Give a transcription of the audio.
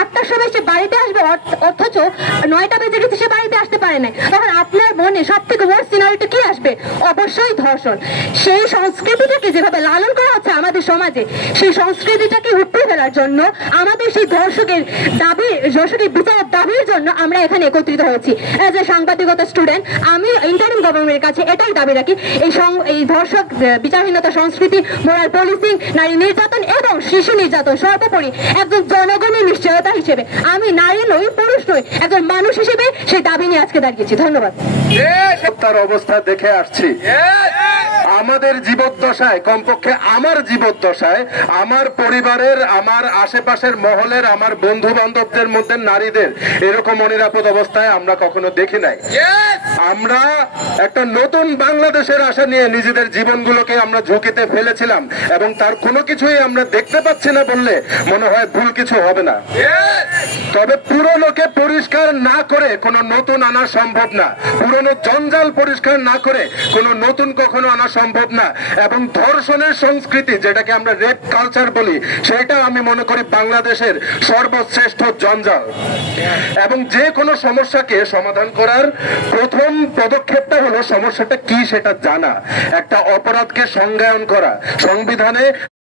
8টার সময় সে বাড়িতে আসবে, অথচ 9টা বেজে গেছে, সে বাড়িতে আসতে পারে না, তখন আপনার মনে সব থেকে ওয়ার্স্ট সিনারিটা কি আসবে? অবশ্যই ধর্ষণ। সেই সংস্কৃতিটাকে যেভাবে লালন করা হচ্ছে আমাদের সমাজে, সেই সংস্কৃতিটাকে উপড়ে ফেলার জন্য, আমাদের সেই ধর্ষকের বিচারের দাবির জন্য আমরা এখানে একত্রিত হয়েছি। এজ এ সাংবাদিকতা স্টুডেন্ট আমি ইন্টারিম গভর্নমেন্টের কাছে এটাই দাবি রাখি, এই ধর্ষক বিচারহীনতা সংস্কৃতি, মোরাল পলিসিং, নারী নির্যাতন এবং শিশু নির্যাতন, সর্বোপরি একজন জনগণের নিশ্চয়তা হিসেবে আমি নারী নই, পুরুষ নই, একজন মানুষ হিসেবে সেই দাবি নিয়ে আজকে দাঁড়িয়েছি। ধন্যবাদ। তার অবস্থা দেখে আসছি। আমাদের জীবদ্দশায়, কমপক্ষে আমার জীবদ্দশায়, আমার পরিবারের, আমার আশেপাশের মহলের, আমার বন্ধু বান্ধবদের মধ্যে নারীদের এরকম অনিরাপদ অবস্থায় আমরা কখনো দেখি নাই। আমরা একটা নতুন বাংলাদেশের আশা নিয়ে নিজেদের জীবনগুলোকে আমরা ঝুঁকিতে ফেলেছিলাম, এবং তার কোনো কিছুই আমরা দেখতে পাচ্ছি না বললে মনে হয় ভুল কিছু হবে না। তবে পুরনোকে পরিষ্কার না করে কোনো নতুন আনা সম্ভব না, পুরনো জঞ্জাল পরিষ্কার না করে কোনো নতুন কখনো আনা সম্ভব না। এবং ধর্ষণের সংস্কৃতি, যেটাকে আমরা রেপ কালচার বলি, সেটা আমি মনে করি বাংলাদেশের সর্বশ্রেষ্ঠ জঞ্জাল। এবং যে কোনো সমস্যাকে সমাধান করার প্রথম পদক্ষেপটা হলো সমস্যাটা কি সেটা জানা, একটা অপরাধকে সংজ্ঞায়ন করা। সংবিধানে